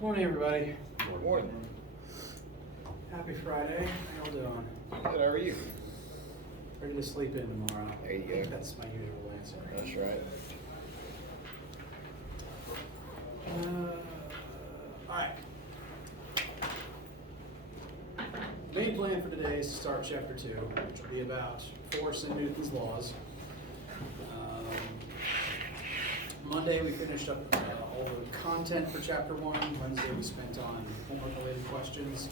Morning, everybody. Good morning. Happy Friday. How y'all doing? Good, how are you? Ready to sleep in tomorrow. There you go. That's my usual answer. That's right. All right. Main plan for today is to start chapter 2, which will be about force and Newton's laws. Monday we finished up all the content for chapter 1. Wednesday we spent on homework-related questions.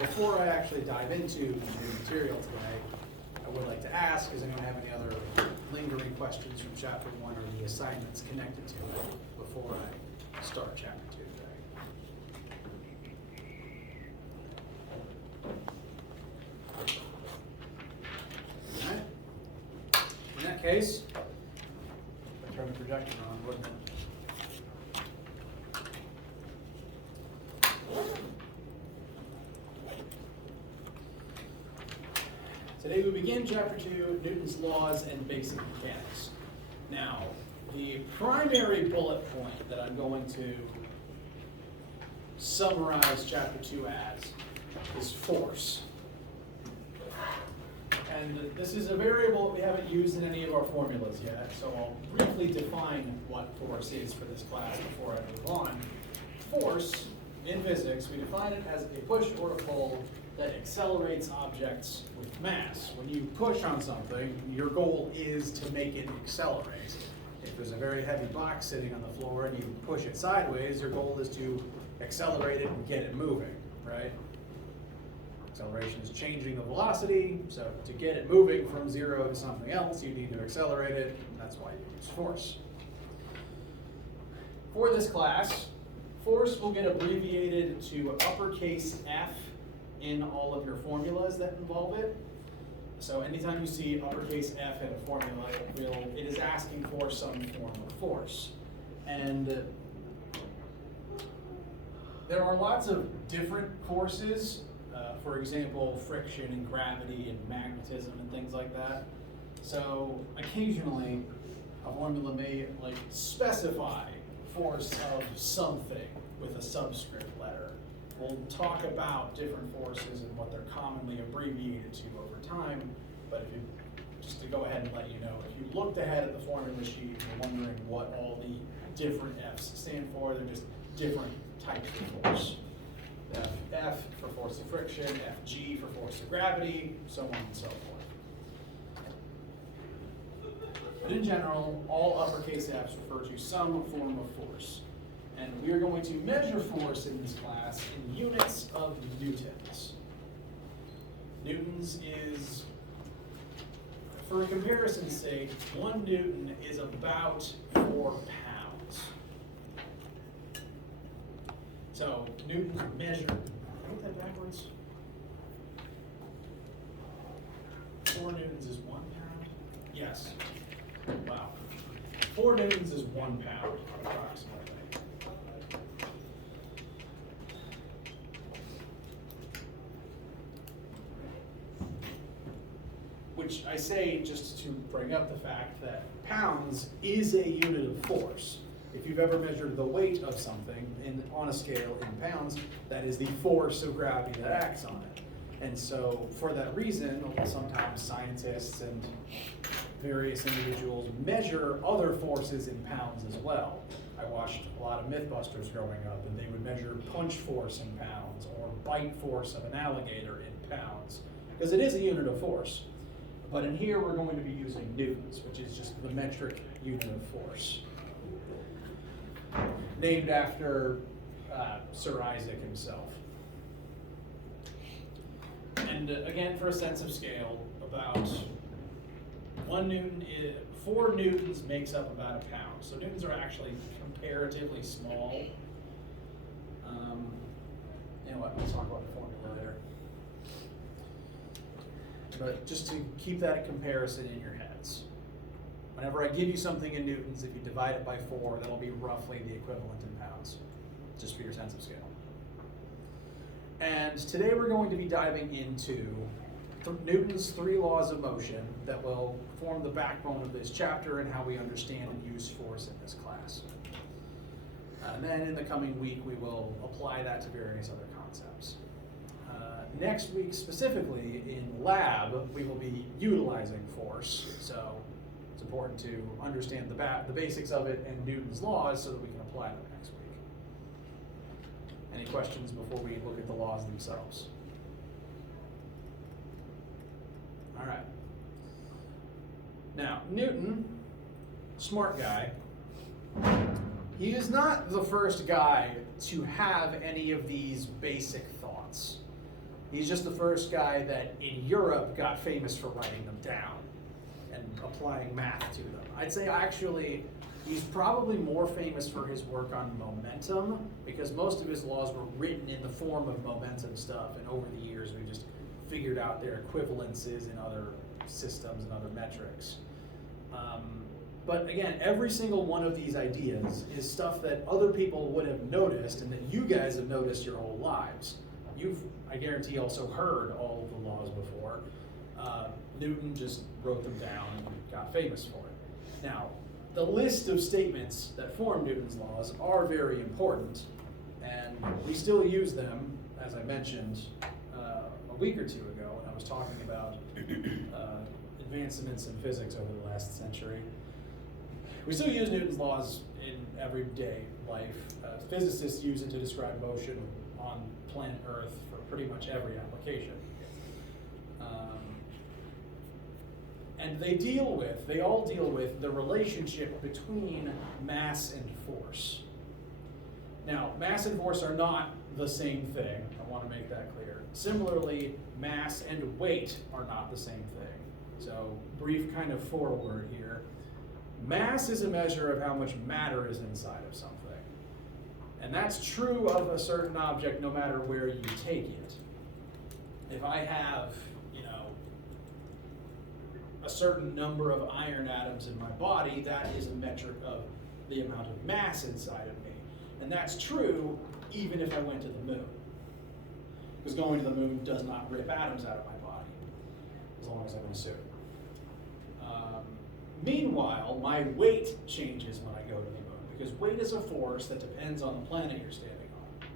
Before I actually dive into the material today, I would like to ask, does anyone have any other lingering questions from chapter 1 or the assignments connected to it before I start chapter 2 today? All right. In that case, I'd turn the projector on, wouldn't it? Today we begin chapter 2, Newton's laws and basic mechanics. Now, the primary bullet point that I'm going to summarize chapter 2 as is force. And this is a variable that we haven't used in any of our formulas yet, so I'll briefly define what force is for this class before I move on. Force, in physics, we define it as a push or a pull that accelerates objects with mass. When you push on something, your goal is to make it accelerate. If there's a very heavy box sitting on the floor and you push it sideways, your goal is to accelerate it and get it moving, right? Acceleration is changing the velocity, so to get it moving from 0 to something else, you need to accelerate it, and that's why you use force. For this class, force will get abbreviated to uppercase F in all of your formulas that involve it. So anytime you see uppercase F in a formula, it is asking for some form of force. And there are lots of different forces. For example, friction and gravity and magnetism and things like that. So occasionally, a formula may specify force of something with a subscript letter. We'll talk about different forces and what they're commonly abbreviated to over time, but just to go ahead and let you know, if you looked ahead at the formula sheet and you're wondering what all the different F's stand for, they're just different types of force. F for force of friction, Fg for force of gravity, so on and so forth. But in general, all uppercase F's refer to some form of force. And we are going to measure force in this class in units of newtons. Newtons is, for comparison's sake, 1 newton is about 4 pounds. So newtons measured, did I put that backwards? 4 newtons is 1 pound? Yes. Wow. 4 newtons is 1 pound, approximately. Which I say just to bring up the fact that pounds is a unit of force. If you've ever measured the weight of something on a scale in pounds, that is the force of gravity that acts on it. And so for that reason, sometimes scientists and various individuals measure other forces in pounds as well. I watched a lot of Mythbusters growing up, and they would measure punch force in pounds or bite force of an alligator in pounds, because it is a unit of force. But in here, we're going to be using newtons, which is just the metric unit of force, named after Sir Isaac himself. And again, for a sense of scale, about 4 newtons makes up about a pound. So newtons are actually comparatively small. You know what, we'll talk about the formula later. But just to keep that comparison in your heads. Whenever I give you something in newtons, if you divide it by 4, that'll be roughly the equivalent in pounds, just for your sense of scale. And today we're going to be diving into Newton's 3 laws of motion that will form the backbone of this chapter and how we understand and use force in this class. And then in the coming week, we will apply that to various other concepts. Next week, specifically in lab, we will be utilizing force. So it's important to understand the basics of it and Newton's laws so that we can apply them next week. Any questions before we look at the laws themselves? All right. Now, Newton, smart guy, he is not the first guy to have any of these basic thoughts. He's just the first guy that in Europe got famous for writing them down and applying math to them. I'd say actually he's probably more famous for his work on momentum because most of his laws were written in the form of momentum stuff, and over the years we just figured out their equivalences in other systems and other metrics. But again, every single one of these ideas is stuff that other people would have noticed and that you guys have noticed your whole lives. You've, I guarantee, also heard all of the laws before. Newton just wrote them down and got famous for it. Now, the list of statements that form Newton's laws are very important, and we still use them, as I mentioned a week or two ago when I was talking about advancements in physics over the last century. We still use Newton's laws in everyday life. Physicists use it to describe motion on planet Earth for pretty much every application. And they all deal with the relationship between mass and force. Now, mass and force are not the same thing. I want to make that clear. Similarly, mass and weight are not the same thing. So, brief kind of foreword here. Mass is a measure of how much matter is inside of something. And that's true of a certain object no matter where you take it. If I have, a certain number of iron atoms in my body, that is a metric of the amount of mass inside of me. And that's true even if I went to the moon. Because going to the moon does not rip atoms out of my body, as long as I'm in a suit. Meanwhile, my weight changes when I go to the moon, because weight is a force that depends on the planet you're standing on.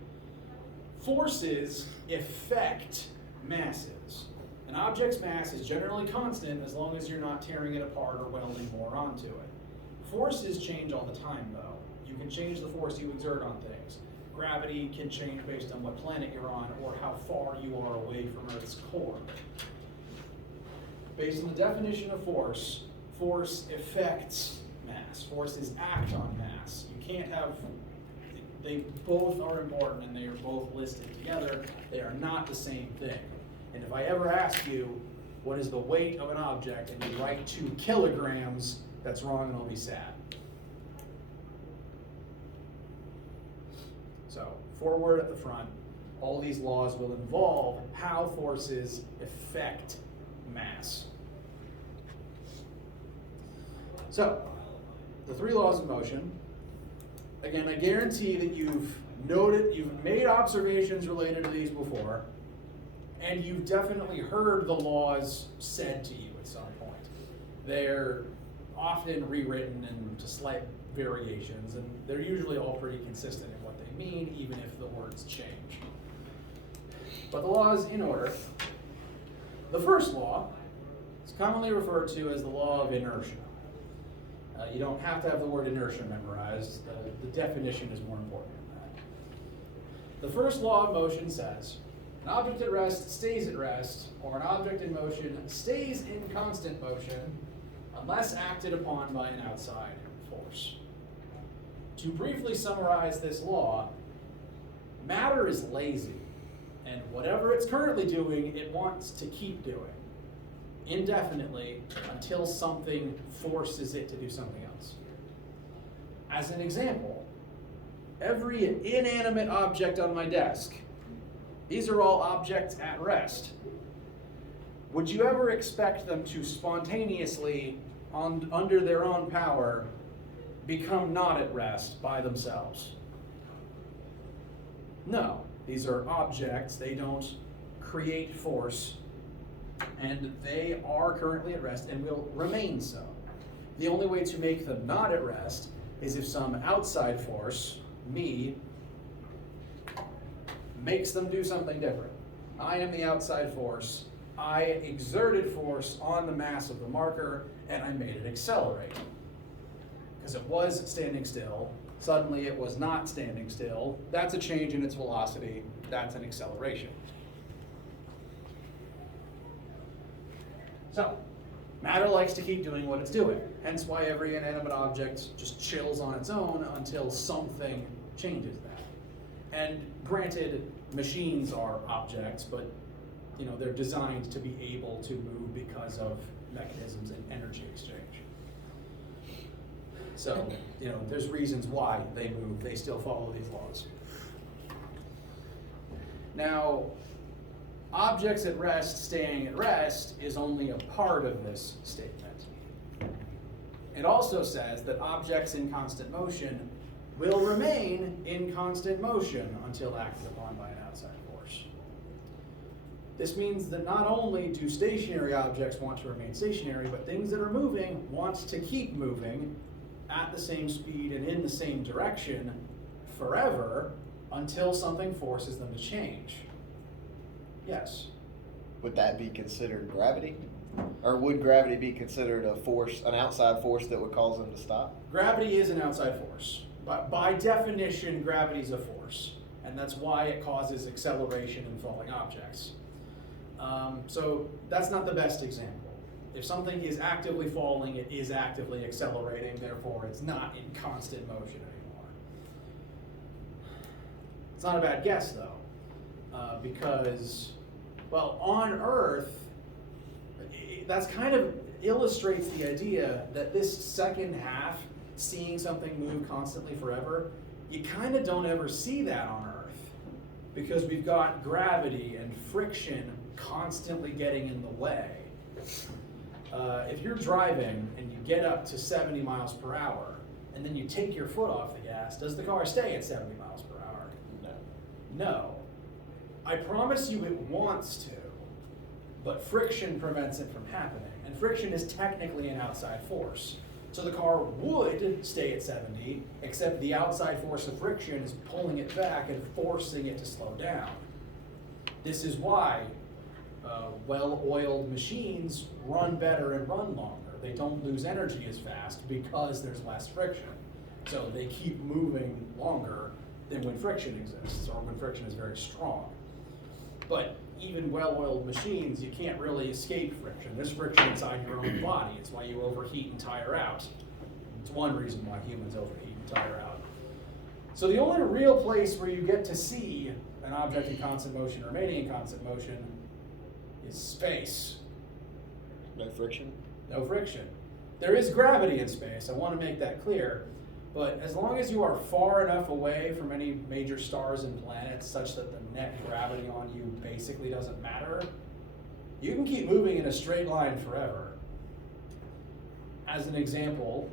Forces affect masses. An object's mass is generally constant as long as you're not tearing it apart or welding more onto it. Forces change all the time, though. You can change the force you exert on things. Gravity can change based on what planet you're on or how far you are away from Earth's core. Based on the definition of force, force affects mass. Forces act on mass. You can't have, they both are important and they are both listed together. They are not the same thing. And if I ever ask you, what is the weight of an object, and you write 2 kilograms, that's wrong and I'll be sad. So, forward at the front, all these laws will involve how forces affect mass. So, the 3 laws of motion. Again, I guarantee that you've made observations related to these before, and you've definitely heard the laws said to you at some point. They're often rewritten into slight variations, and they're usually all pretty consistent in what they mean, even if the words change. But the laws in order. The first law is commonly referred to as the law of inertia. You don't have to have the word inertia memorized. The definition is more important than that. The first law of motion says, an object at rest stays at rest, or an object in motion stays in constant motion unless acted upon by an outside force. To briefly summarize this law, matter is lazy, and whatever it's currently doing, it wants to keep doing indefinitely until something forces it to do something else. As an example, every inanimate object on my desk, these are all objects at rest. Would you ever expect them to spontaneously, under their own power, become not at rest by themselves? No, these are objects, they don't create force, and they are currently at rest and will remain so. The only way to make them not at rest is if some outside force, me, makes them do something different. I am the outside force. I exerted force on the mass of the marker, and I made it accelerate. Because it was standing still, suddenly it was not standing still. That's a change in its velocity. That's an acceleration. So, matter likes to keep doing what it's doing. Hence why every inanimate object just chills on its own until something changes that. And granted, machines are objects, but they're designed to be able to move because of mechanisms in energy exchange. So, there's reasons why they move. They still follow these laws. Now, objects at rest staying at rest is only a part of this statement. It also says that objects in constant motion will remain in constant motion until acted upon by an outside force. This means that not only do stationary objects want to remain stationary, but things that are moving want to keep moving at the same speed and in the same direction forever until something forces them to change. Yes? Would that be considered gravity? Or would gravity be considered a force, an outside force that would cause them to stop? Gravity is an outside force. But by definition, gravity is a force. And that's why it causes acceleration in falling objects. So that's not the best example. If something is actively falling, it is actively accelerating, therefore it's not in constant motion anymore. It's not a bad guess though, because, well, on Earth, that's kind of illustrates the idea that this second half, seeing something move constantly forever, you kind of don't ever see that on Earth, because we've got gravity and friction constantly getting in the way. If you're driving and you get up to 70 miles per hour, and then you take your foot off the gas, does the car stay at 70 miles per hour? No. No. I promise you it wants to, but friction prevents it from happening. And friction is technically an outside force. So the car would stay at 70, except the outside force of friction is pulling it back and forcing it to slow down. This is why well-oiled machines run better and run longer. They don't lose energy as fast because there's less friction. So they keep moving longer than when friction exists, or when friction is very strong. But even well-oiled machines, you can't really escape friction. There's friction inside your own body. It's why you overheat and tire out. It's one reason why humans overheat and tire out. So the only real place where you get to see an object in constant motion remaining in constant motion is space. No friction? No friction. There is gravity in space, I want to make that clear, but as long as you are far enough away from any major stars and planets such that the net gravity on you basically doesn't matter, you can keep moving in a straight line forever. As an example,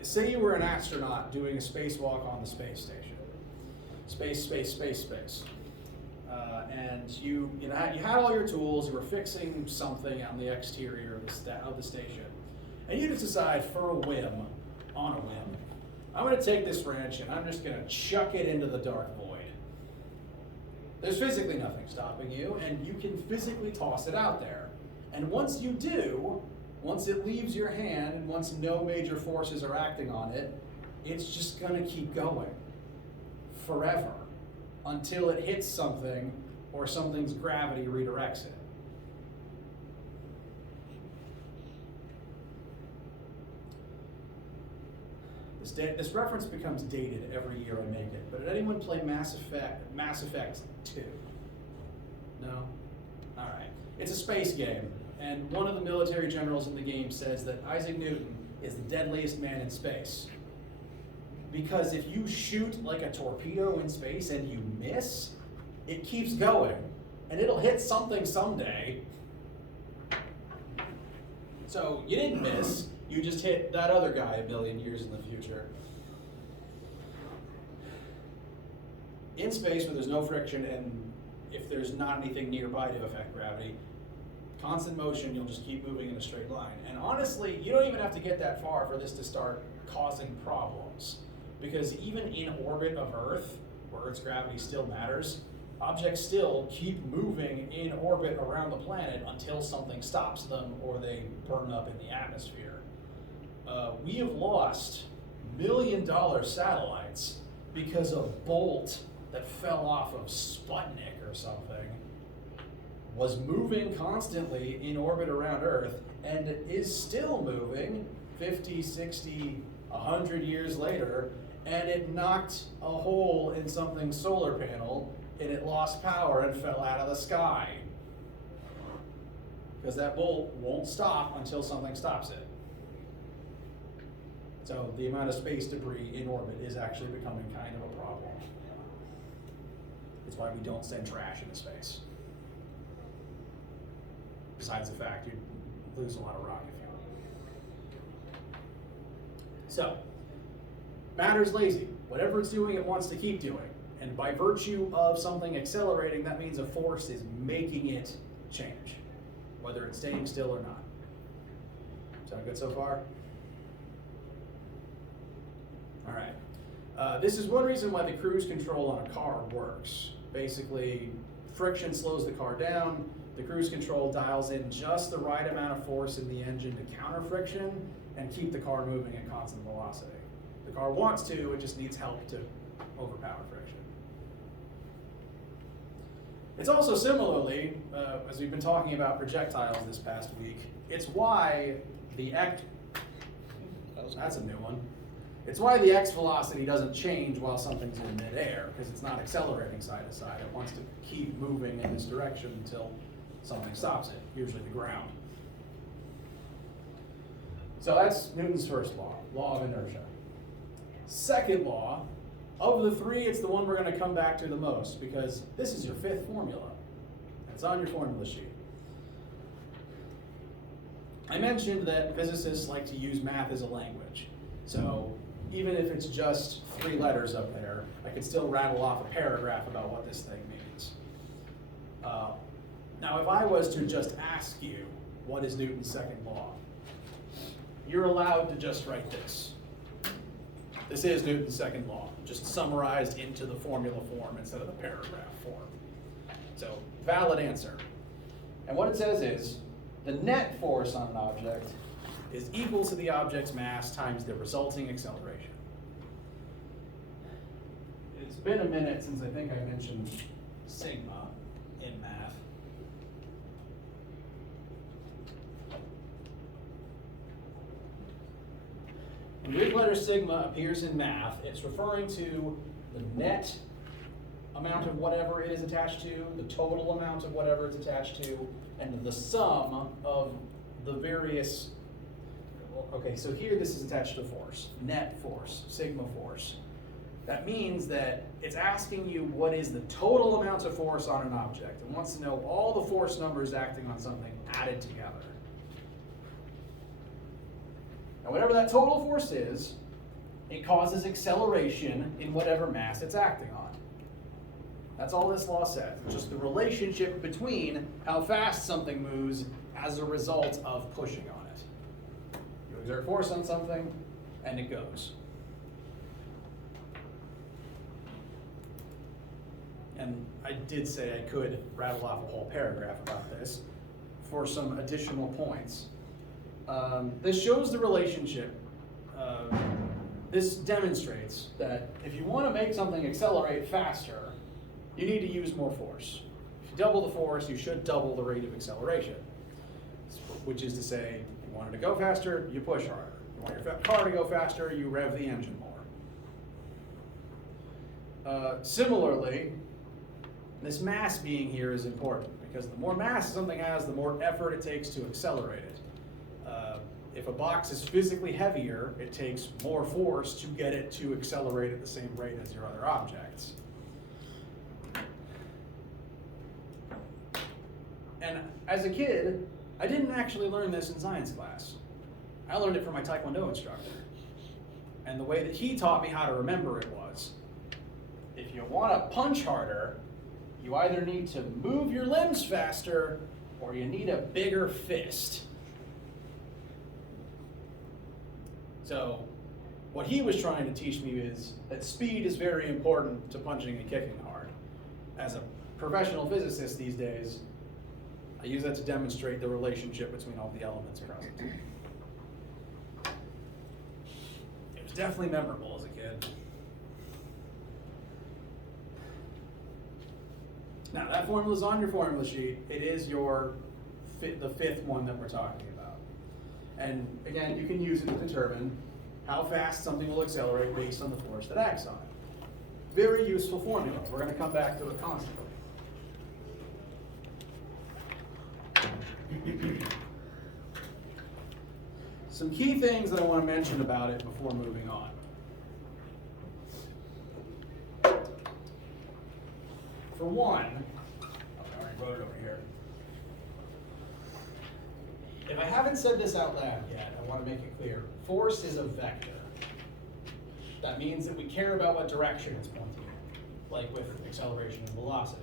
say you were an astronaut doing a spacewalk on the space station. Space. And you had all your tools, you were fixing something on the exterior of the station, and you just decide on a whim, I'm going to take this wrench and I'm just going to chuck it into the dark void. There's physically nothing stopping you, and you can physically toss it out there. And once you do, once it leaves your hand, and once no major forces are acting on it, it's just going to keep going forever until it hits something or something's gravity redirects it. This reference becomes dated every year I make it, but did anyone play Mass Effect 2? No? Alright. It's a space game, and one of the military generals in the game says that Isaac Newton is the deadliest man in space. Because if you shoot like a torpedo in space and you miss, it keeps going, and it'll hit something someday. So you didn't miss, you just hit that other guy a million years in the future. In space, where there's no friction, and if there's not anything nearby to affect gravity, constant motion, you'll just keep moving in a straight line. And honestly, you don't even have to get that far for this to start causing problems. because even in orbit of Earth, where Earth's gravity still matters, objects still keep moving in orbit around the planet until something stops them or they burn up in the atmosphere. We have lost $1 million satellites because a bolt that fell off of Sputnik or something was moving constantly in orbit around Earth and is still moving 50, 60, 100 years later, and it knocked a hole in something's solar panel and it lost power and fell out of the sky. Because that bolt won't stop until something stops it. So the amount of space debris in orbit is actually becoming kind of a problem. It's why we don't send trash into space. Besides the fact you'd lose a lot of rocket fuel. So, matter's lazy. Whatever it's doing, it wants to keep doing. And by virtue of something accelerating, that means a force is making it change, whether it's staying still or not. Sound good so far? All right. This is one reason why the cruise control on a car works. Basically, friction slows the car down. The cruise control dials in just the right amount of force in the engine to counter friction and keep the car moving at constant velocity. The car wants to, it just needs help to overpower friction. It's also similarly, as we've been talking about projectiles this past week, it's why the X, that's a new one. It's why the X velocity doesn't change while something's in midair, because it's not accelerating side to side. It wants to keep moving in this direction until something stops it, usually the ground. So that's Newton's first law, law of inertia. Second law, of the three, it's the one we're going to come back to the most, because this is your fifth formula. It's on your formula sheet. I mentioned that physicists like to use math as a language. So even if it's just 3 letters up there, I could still rattle off a paragraph about what this thing means. Now, if I was to just ask you, what is Newton's second law? You're allowed to just write this. This is Newton's second law, just summarized into the formula form instead of the paragraph form. So, valid answer. And what it says is, the net force on an object is equal to the object's mass times the resulting acceleration. It's been a minute since I think I mentioned sigma in math. When the Greek letter sigma appears in math, it's referring to the net amount of whatever it is attached to, the total amount of whatever it's attached to, and the sum of the various. Okay, so here this is attached to force, net force, sigma force. That means that it's asking you what is the total amount of force on an object. It wants to know all the force numbers acting on something added together. Now whatever that total force is, it causes acceleration in whatever mass it's acting on. That's all this law says. It's just the relationship between how fast something moves as a result of pushing on it. You exert force on something, and it goes. And I did say I could rattle off a whole paragraph about this for some additional points. This shows the relationship. This demonstrates that if you want to make something accelerate faster, you need to use more force. If you double the force, you should double the rate of acceleration. Which is to say, you want it to go faster, you push harder. You want your car to go faster, you rev the engine more. Similarly, this mass being here is important because the more mass something has, the more effort it takes to accelerate it. If a box is physically heavier, it takes more force to get it to accelerate at the same rate as your other objects. And as a kid, I didn't actually learn this in science class. I learned it from my Taekwondo instructor. And the way that he taught me how to remember it was, if you want to punch harder, you either need to move your limbs faster or you need a bigger fist. So What he was trying to teach me is that speed is very important to punching and kicking hard. As a professional physicist these days, I use that to demonstrate the relationship between all the elements present. It was definitely memorable as a kid. Now that formula is on your formula sheet. It is the fifth one that we're talking about. And again, you can use it to determine how fast something will accelerate based on the force that acts on it. Very useful formula. We're going to come back to it constantly. Some key things that I want to mention about it before moving on. For one, I already wrote it over here. If I haven't said this out loud yet, I want to make it clear. Force is a vector. That means that we care about what direction it's pointing in, like with acceleration and velocity.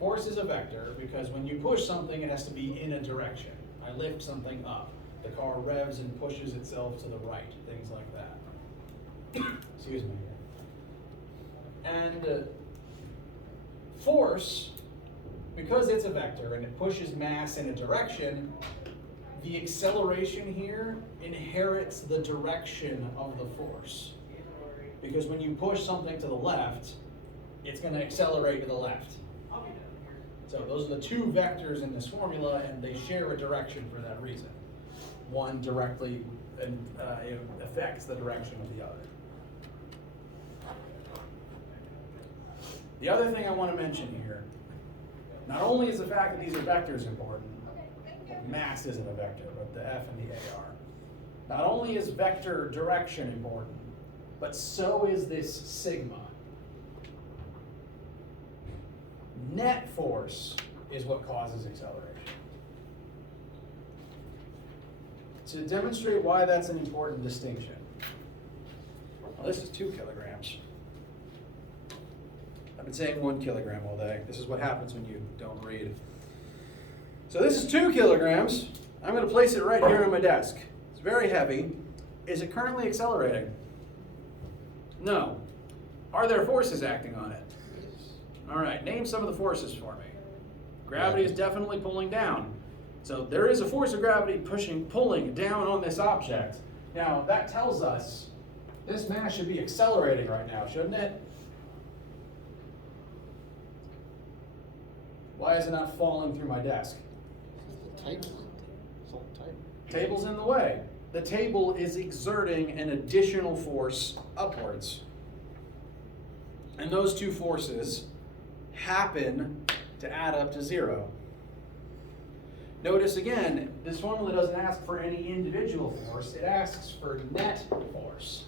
Force is a vector because when you push something, it has to be in a direction. I lift something up. The car revs and pushes itself to the right, things like that. Excuse me. And force, because it's a vector and it pushes mass in a direction, the acceleration here inherits the direction of the force. Because when you push something to the left, it's going to accelerate to the left. So those are the two vectors in this formula, and they share a direction for that reason. One directly affects the direction of the other. The other thing I want to mention here, not only is the fact that these are vectors important, mass isn't a vector, but the F and the A are. Not only is vector direction important, but so is this sigma. Net force is what causes acceleration. To demonstrate why that's an important distinction. Well, this is 2 kilograms. I've been saying 1 kilogram all day. This is what happens when you don't read. So this is 2 kilograms. I'm going to place it right here on my desk. It's very heavy. Is it currently accelerating? No. Are there forces acting on it? All right, name some of the forces for me. Gravity is definitely pulling down. So there is a force of gravity pulling down on this object. Now that tells us this mass should be accelerating right now, shouldn't it? Why is it not falling through my desk? Table's in the way. The table is exerting an additional force upwards. And those two forces happen to add up to 0. Notice again, this formula doesn't ask for any individual force, it asks for net force.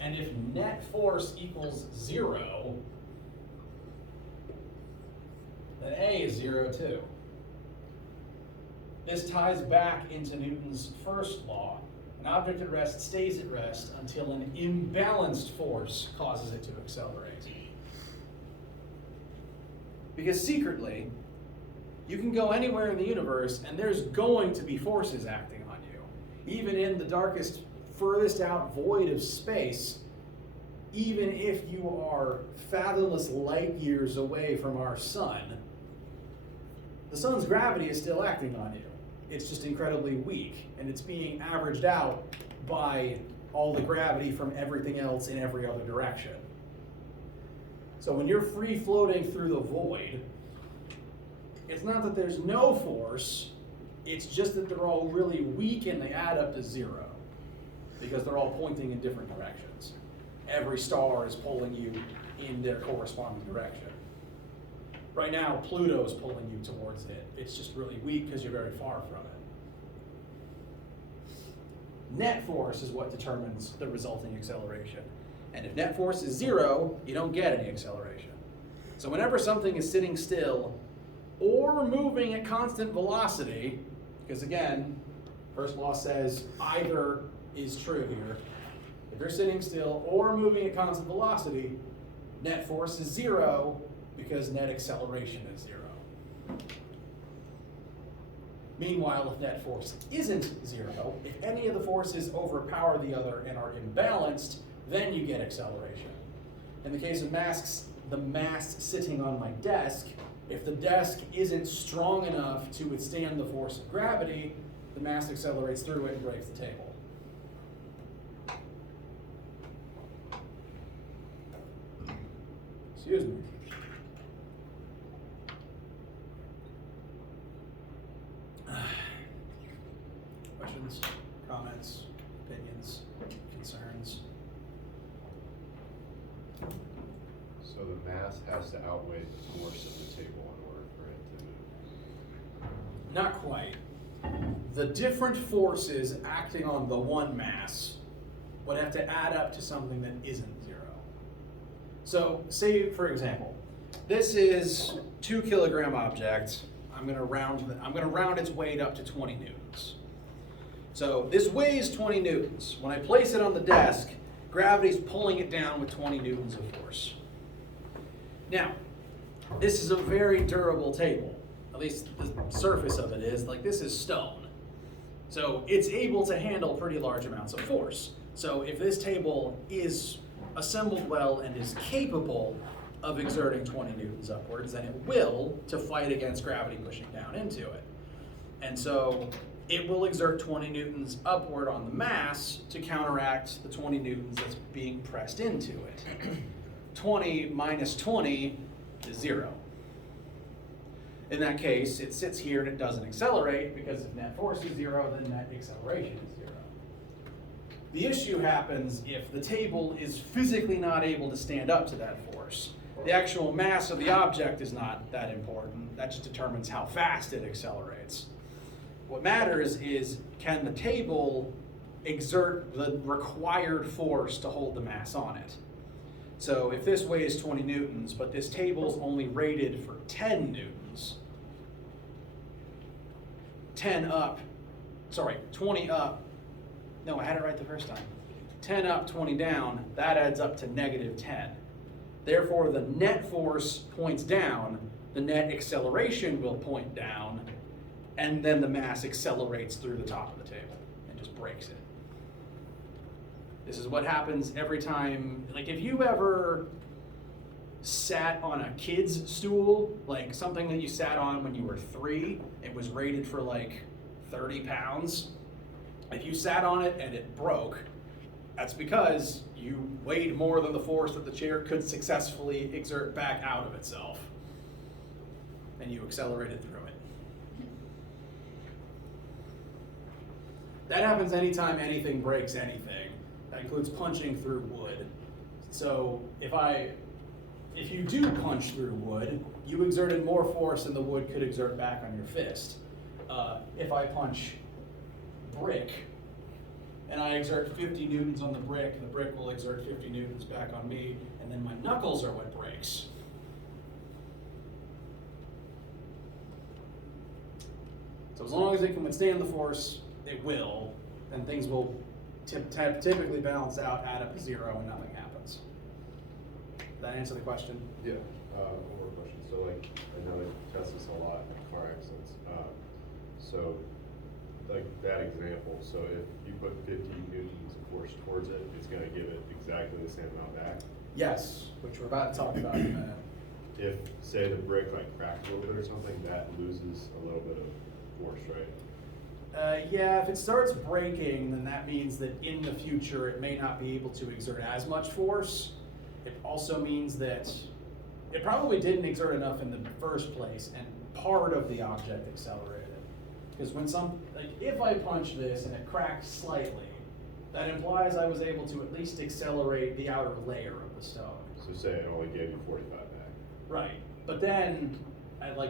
And if net force equals 0, then A is 0 too. This ties back into Newton's first law. An object at rest stays at rest until an imbalanced force causes it to accelerate. Because secretly, you can go anywhere in the universe and there's going to be forces acting on you. Even in the darkest, furthest out void of space, even if you are fathomless light years away from our sun, the sun's gravity is still acting on you. It's just incredibly weak, and it's being averaged out by all the gravity from everything else in every other direction. So when you're free floating through the void, it's not that there's no force, it's just that they're all really weak and they add up to 0 because they're all pointing in different directions. Every star is pulling you in their corresponding direction. Right now, Pluto's pulling you towards it. It's just really weak because you're very far from it. Net force is what determines the resulting acceleration. And if net force is 0, you don't get any acceleration. So whenever something is sitting still or moving at constant velocity, because again, first law says either is true here. If you're sitting still or moving at constant velocity, net force is 0 because net acceleration is 0. Meanwhile, if that force isn't zero, if any of the forces overpower the other and are imbalanced, then you get acceleration. In the case of masks, the mass sitting on my desk, if the desk isn't strong enough to withstand the force of gravity, the mass accelerates through it and breaks the table. Excuse me. Questions, comments, opinions, concerns? So the mass has to outweigh the force of the table in order for it to move. Not quite. The different forces acting on the one mass would have to add up to something that isn't zero. So say, for example, this is 2 kilogram object. I'm gonna round its weight up to 20 newtons. So this weighs 20 newtons. When I place it on the desk, gravity's pulling it down with 20 newtons of force. Now, this is a very durable table. At least the surface of it is. Like, this is stone. So it's able to handle pretty large amounts of force. So if this table is assembled well and is capable of exerting 20 newtons upwards, then it will to fight against gravity pushing down into it. And so it will exert 20 newtons upward on the mass to counteract the 20 newtons that's being pressed into it. 20 minus 20 is 0. In that case, it sits here and it doesn't accelerate, because if net force is 0, then net acceleration is 0. The issue happens if the table is physically not able to stand up to that force. The actual mass of the object is not that important. That just determines how fast it accelerates. What matters is, can the table exert the required force to hold the mass on it? So if this weighs 20 newtons, but this table's only rated for 10 newtons, 20 up, no, I had it right the first time. 10 up, 20 down, that adds up to negative 10. Therefore, the net force points down, the net acceleration will point down, and then the mass accelerates through the top of the table and just breaks it. This is what happens every time, like if you ever sat on a kid's stool, like something that you sat on when you were 3, it was rated for like 30 pounds. If you sat on it and it broke, that's because you weighed more than the force that the chair could successfully exert back out of itself, and you accelerated through it. That happens anytime anything breaks anything. That includes punching through wood. So if you do punch through wood, you exerted more force than the wood could exert back on your fist. If I punch brick and I exert 50 newtons on the brick will exert 50 newtons back on me, and then my knuckles are what breaks. So as long as it can withstand the force, it will, and things will typically balance out, add up to 0, and nothing happens. Does that answer the question? Yeah, one more question. So like, I know they test this a lot in car accidents. So like that example, so if you put 50 newtons of force towards it, it's gonna give it exactly the same amount back? Yes, which we're about to talk about in a minute. If, say, the brick like cracked a little bit or something, that loses a little bit of force, right? Yeah, if it starts breaking, then that means that in the future it may not be able to exert as much force. It also means that it probably didn't exert enough in the first place, and part of the object accelerated. Because if I punch this and it cracks slightly, that implies I was able to at least accelerate the outer layer of the stone. So say it only gave you 45 back. Right, but then,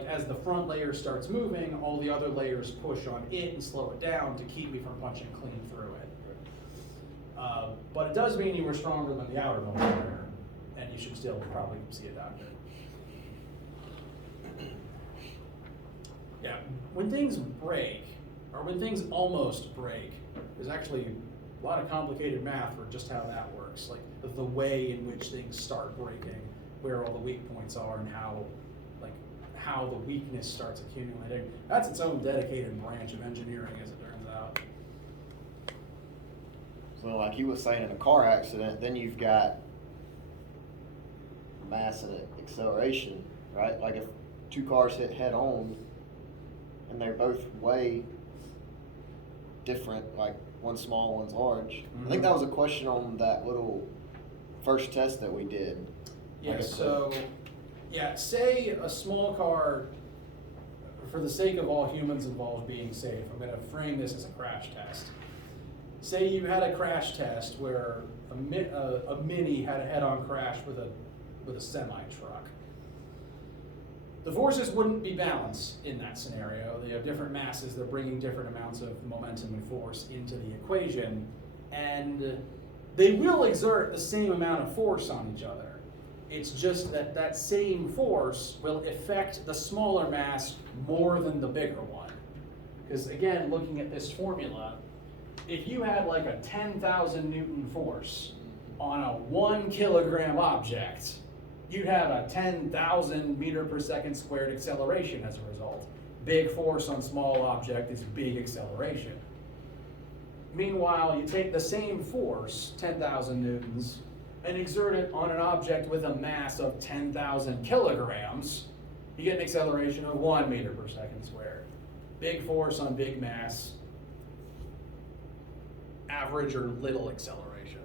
as the front layer starts moving, all the other layers push on it and slow it down to keep me from punching clean through it. But it does mean you were stronger than the outermost layer, and you should still probably see a doctor. Yeah, when things break, or when things almost break, there's actually a lot of complicated math for just how that works, like the way in which things start breaking, where all the weak points are, and how the weakness starts accumulating. That's its own dedicated branch of engineering, as it turns out. So like he was saying, in a car accident, then you've got mass and acceleration, right? Like if two cars hit head on and they're both way different, like one's small, one's large. I think that was a question on that little first test that we did. Yeah, Like so, yeah, say a small car, for the sake of all humans involved being safe, I'm gonna frame this as a crash test. Say you had a crash test where a Mini had a head-on crash with a semi-truck. The forces wouldn't be balanced in that scenario. They have different masses, they're bringing different amounts of momentum and force into the equation, and they will exert the same amount of force on each other. It's just that that same force will affect the smaller mass more than the bigger one. Because again, looking at this formula, if you had like a 10,000 Newton force on a 1 kilogram object, you'd have a 10,000 meter per second squared acceleration as a result. Big force on small object is big acceleration. Meanwhile, you take the same force, 10,000 newtons, and exert it on an object with a mass of 10,000 kilograms, you get an acceleration of 1 meter per second squared. Big force on big mass, average or little acceleration.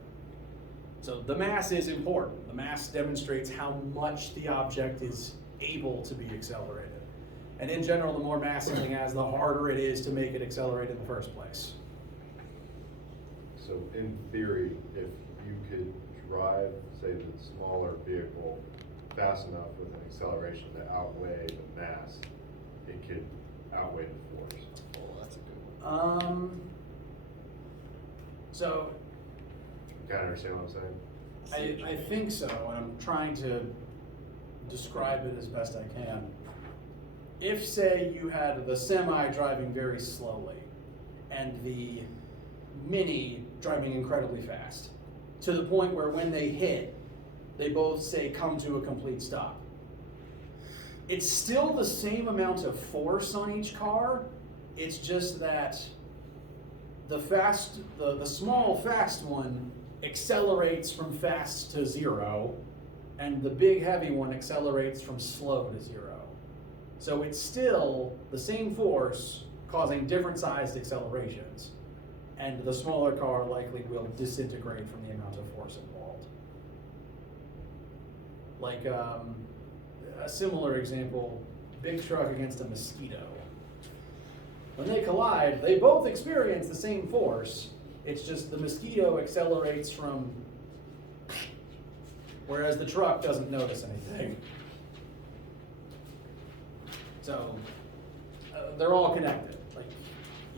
So the mass is important. The mass demonstrates how much the object is able to be accelerated. And in general, the more mass something has, the harder it is to make it accelerate in the first place. So in theory, if you could drive, say, the smaller vehicle fast enough with an acceleration to outweigh the mass, it could outweigh the force. Oh, that's a good one. So You kind of understand what I'm saying? I think so, and I'm trying to describe it as best I can. If, say, you had the semi driving very slowly and the Mini driving incredibly fast, to the point where when they hit, they both say come to a complete stop. It's still the same amount of force on each car, it's just that the small fast one accelerates from fast to 0, and the big heavy one accelerates from slow to 0. So it's still the same force causing different sized accelerations, and the smaller car likely will disintegrate from the amount of force involved. Like a similar example, big truck against a mosquito. When they collide, they both experience the same force. It's just the mosquito accelerates from, whereas the truck doesn't notice anything. So they're all connected. Like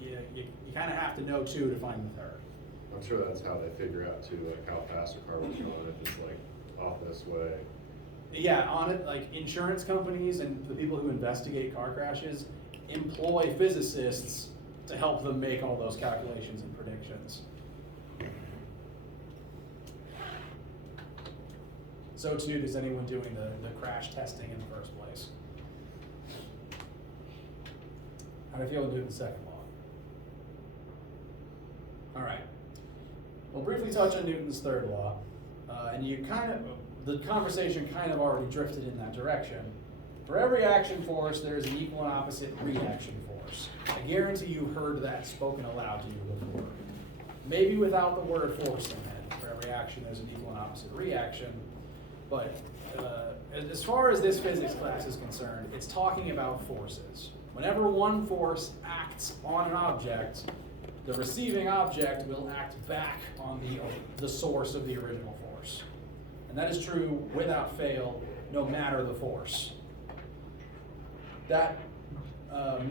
you kind of have to know two to find the third. I'm sure that's how they figure out too, like how fast a car was going if it's like off this way. Yeah, on it, like insurance companies and the people who investigate car crashes employ physicists to help them make all those calculations and predictions. So too does anyone doing the crash testing in the first place. How do I feel in doing the second law? All right. We'll briefly touch on Newton's third law, and the conversation kind of already drifted in that direction. For every action force, there is an equal and opposite reaction force. I guarantee you heard that spoken aloud to you before. Maybe without the word force in it. For every action, there's an equal and opposite reaction. But as far as this physics class is concerned, it's talking about forces. Whenever one force acts on an object, the receiving object will act back on the source of the original force. And that is true without fail, no matter the force. That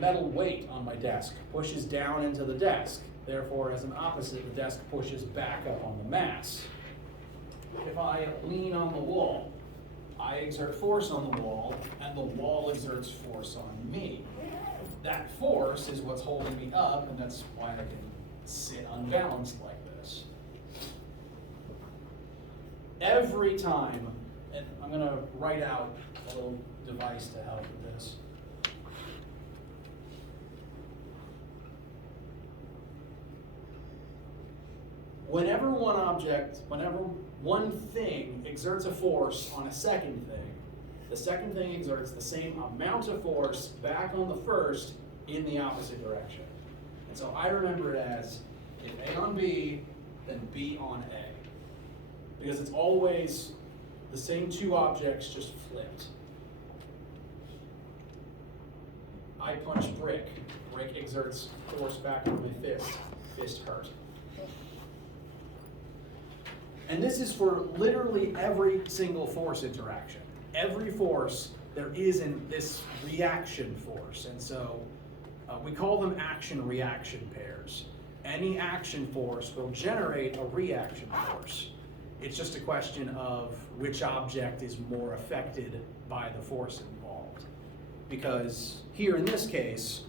metal weight on my desk pushes down into the desk. Therefore, as an opposite, the desk pushes back up on the mass. If I lean on the wall, I exert force on the wall, and the wall exerts force on me. That force is what's holding me up, and that's why I can sit unbalanced like this. Every time And I'm gonna write out a little device to help with this. Whenever one thing exerts a force on a second thing, the second thing exerts the same amount of force back on the first in the opposite direction. And so I remember it as if A on B, then B on A. Because it's always the same two objects just flipped. I punch brick. Brick exerts force back on my fist. Fist hurt. And this is for literally every single force interaction. Every force, there is this reaction force. And so we call them action-reaction pairs. Any action force will generate a reaction force. It's just a question of which object is more affected by the force involved. Because here in this case,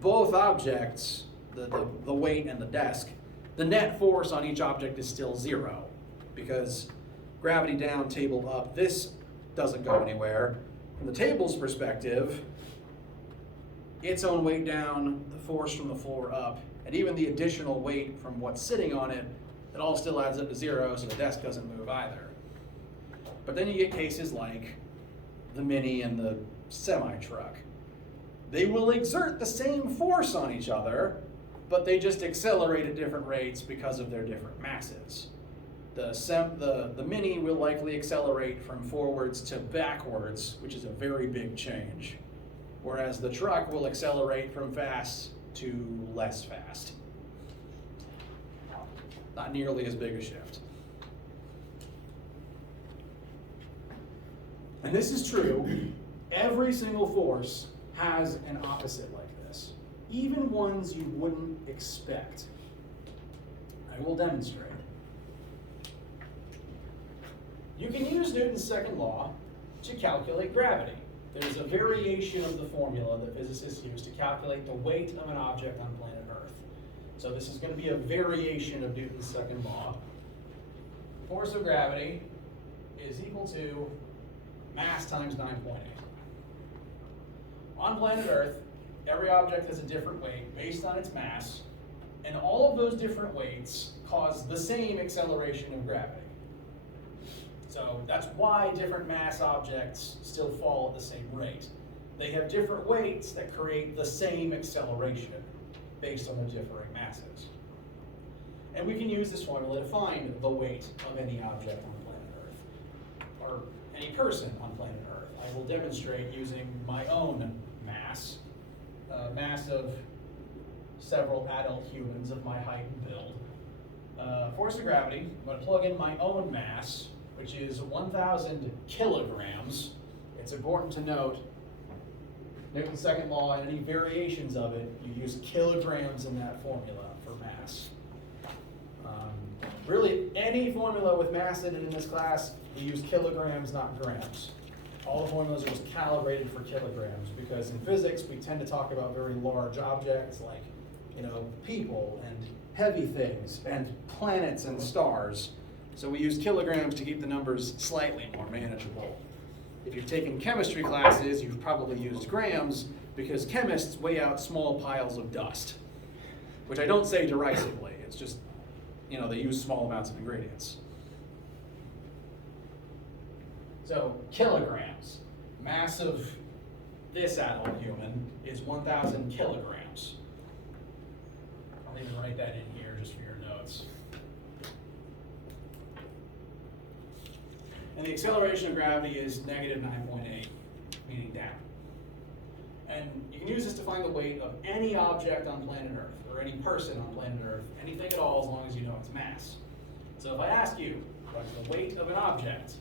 both objects, the weight and the desk, the net force on each object is still 0. Because gravity down, table up, this doesn't go anywhere. From the table's perspective, its own weight down, the force from the floor up, and even the additional weight from what's sitting on it, it all still adds up to 0, so the desk doesn't move either. But then you get cases like the Mini and the semi-truck. They will exert the same force on each other, but they just accelerate at different rates because of their different masses. The Mini will likely accelerate from forwards to backwards, which is a very big change. Whereas the truck will accelerate from fast to less fast. Not nearly as big a shift. And this is true. Every single force has an opposite like this, even ones you wouldn't expect. I will demonstrate. You can use Newton's second law to calculate gravity. There's a variation of the formula that physicists use to calculate the weight of an object on planet Earth. So this is going to be a variation of Newton's second law. Force of gravity is equal to mass times 9.8. On planet Earth, every object has a different weight based on its mass, and all of those different weights cause the same acceleration of gravity. So that's why different mass objects still fall at the same rate. They have different weights that create the same acceleration based on their differing masses. And we can use this formula to find the weight of any object on planet Earth, or any person on planet Earth. I will demonstrate using my own mass, mass of several adult humans of my height and build. Force of gravity, I'm going to plug in my own mass, which is 1,000 kilograms. It's important to note, Newton's second law and any variations of it, you use kilograms in that formula for mass. Really, any formula with mass in it in this class, we use kilograms, not grams. All the formulas are just calibrated for kilograms, because in physics, we tend to talk about very large objects like, people and heavy things and planets and stars. So we use kilograms to keep the numbers slightly more manageable. If you've taken chemistry classes, you've probably used grams, because chemists weigh out small piles of dust, which I don't say derisively. It's just, they use small amounts of ingredients. So kilograms, mass of this adult human is 1,000 kilograms. I'll even write that in here just for your notes. And the acceleration of gravity is negative 9.8, meaning down. And you can use this to find the weight of any object on planet Earth, or any person on planet Earth, anything at all, as long as you know its mass. So if I ask you, what's the weight of an object?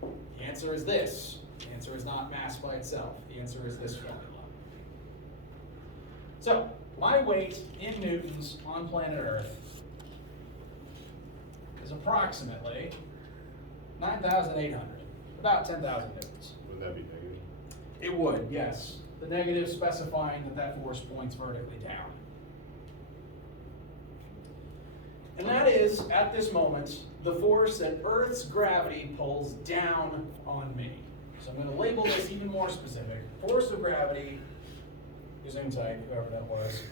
The answer is this. The answer is not mass by itself. The answer is this formula. So, my weight in newtons on planet Earth is approximately 9,800, about 10,000 newtons. Would that be negative? It would, yes. The negative specifying that force points vertically down. And that is, at this moment, the force that Earth's gravity pulls down on me. So I'm going to label this even more specific. Force of gravity, zoom tight, whoever that was,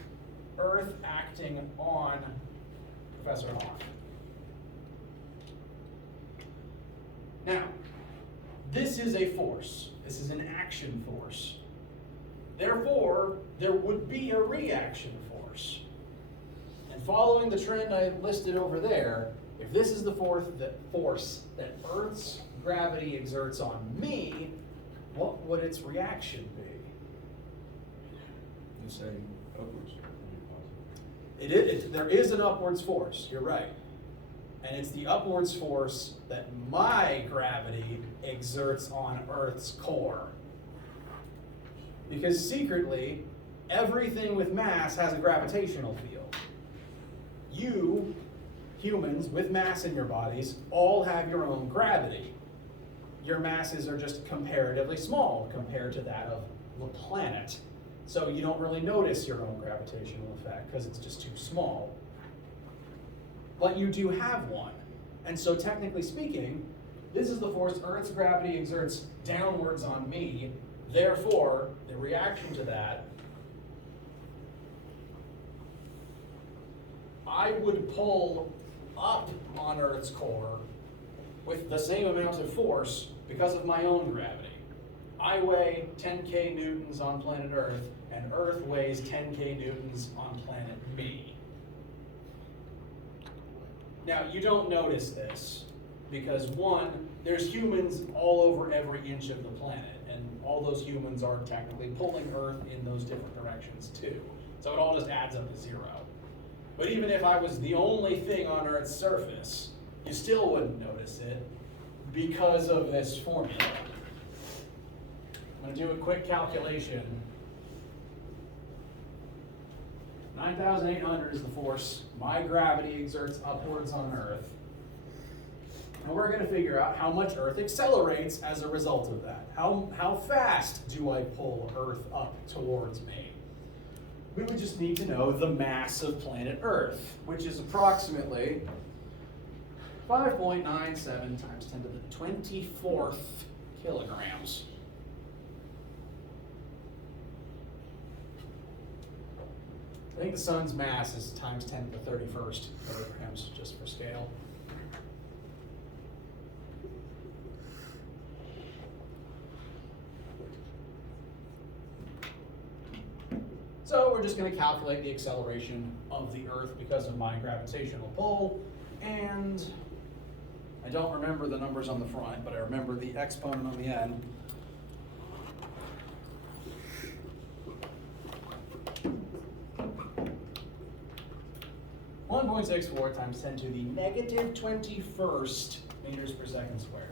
Earth acting on Professor Hoff. Now, this is a force. This is an action force. Therefore, there would be a reaction force. And following the trend I listed over there, if this is the force that Earth's gravity exerts on me, what would its reaction be? You say upwards. There is an upwards force, you're right. And it's the upwards force that my gravity exerts on Earth's core. Because secretly, everything with mass has a gravitational field. You, humans with mass in your bodies, all have your own gravity. Your masses are just comparatively small compared to that of the planet. So you don't really notice your own gravitational effect because it's just too small. But you do have one. And so technically speaking, this is the force Earth's gravity exerts downwards on me. Therefore, the reaction to that, I would pull up on Earth's core with the same amount of force because of my own gravity. I weigh 10k newtons on planet Earth, and Earth weighs 10k newtons on planet me. Now, you don't notice this because, one, there's humans all over every inch of the planet, and all those humans are technically pulling Earth in those different directions too. So it all just adds up to 0. But even if I was the only thing on Earth's surface, you still wouldn't notice it because of this formula. I'm going to do a quick calculation. 9,800 is the force my gravity exerts upwards on Earth. And we're going to figure out how much Earth accelerates as a result of that. How fast do I pull Earth up towards me? We would just need to know the mass of planet Earth, which is approximately 5.97 times 10 to the 24th kilograms. I think the sun's mass is times 10 to the 31st kilograms, just for scale. So we're just going to calculate the acceleration of the Earth because of my gravitational pull, and I don't remember the numbers on the front, but I remember the exponent on the end. .64 times 10 to the negative 21st meters per second squared.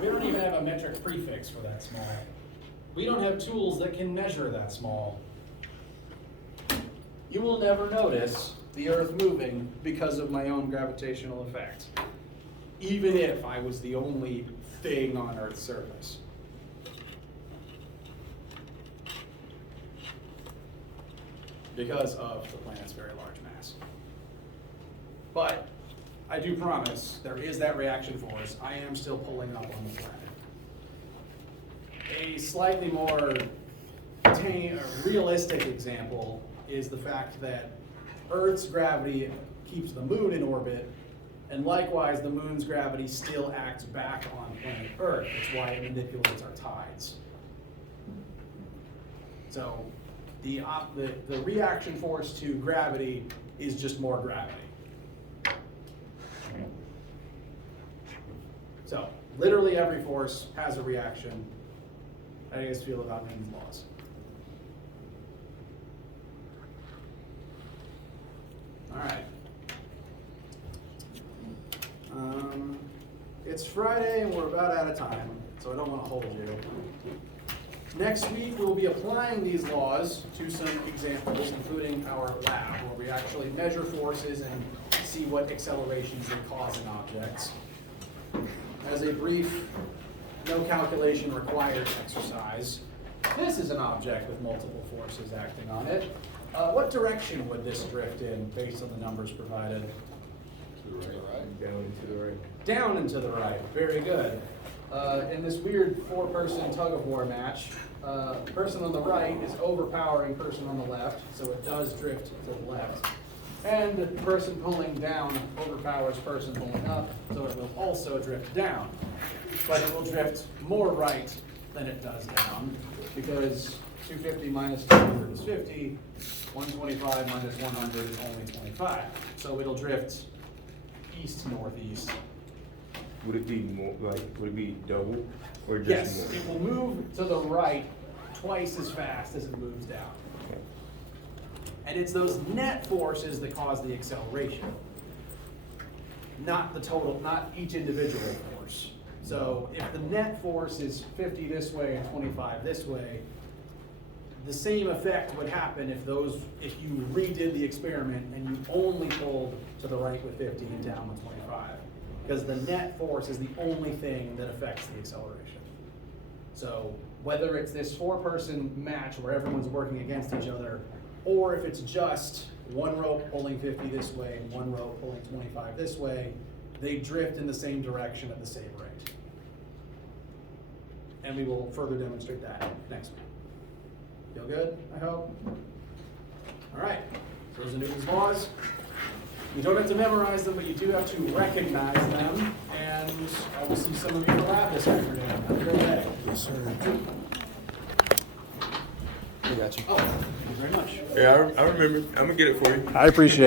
We don't even have a metric prefix for that small. We don't have tools that can measure that small. You will never notice the Earth moving because of my own gravitational effect, even if I was the only thing on Earth's surface. Because of the planet's very large mass. But I do promise there is that reaction force. I am still pulling up on the planet. A slightly more realistic example is the fact that Earth's gravity keeps the moon in orbit, and likewise the moon's gravity still acts back on planet Earth. That's why it manipulates our tides. So the reaction force to gravity is just more gravity. So literally every force has a reaction. How do you guys feel about Newton's laws? All right. It's Friday and we're about out of time, so I don't want to hold you. Next week we'll be applying these laws to some examples, including our lab, where we actually measure forces and see what accelerations they cause in objects. As a brief, no calculation required exercise, this is an object with multiple forces acting on it. What direction would this drift in based on the numbers provided? To the right. Down and to the right. Down and to the right, very good. In this weird four-person tug-of-war match, person on the right is overpowering person on the left, so it does drift to the left. And the person pulling down overpowers person pulling up, so it will also drift down. But it will drift more right than it does down, because 250 minus 200 is 50, 125 minus 100 is only 25. So it'll drift east-northeast. Would it be more, like, would it be double or just Yes, more? it will move to the right twice as fast as it moves down. Okay. And it's those net forces that cause the acceleration, not the total, not each individual force. So if the net force is 50 this way and 25 this way, the same effect would happen if you redid the experiment and you only pulled to the right with 50 and down with 25. Because the net force is the only thing that affects the acceleration. So whether it's this four-person match where everyone's working against each other, or if it's just one rope pulling 50 this way and one rope pulling 25 this way, they drift in the same direction at the same rate. And we will further demonstrate that next week. Feel good, I hope? All right, so those are Newton's laws. You don't have to memorize them, but you do have to recognize them. And I will see some of you in the lab this afternoon. Have a great day. Yes, sir. I got you. Oh, thank you very much. Yeah, I remember. I'm gonna get it for you. I appreciate it.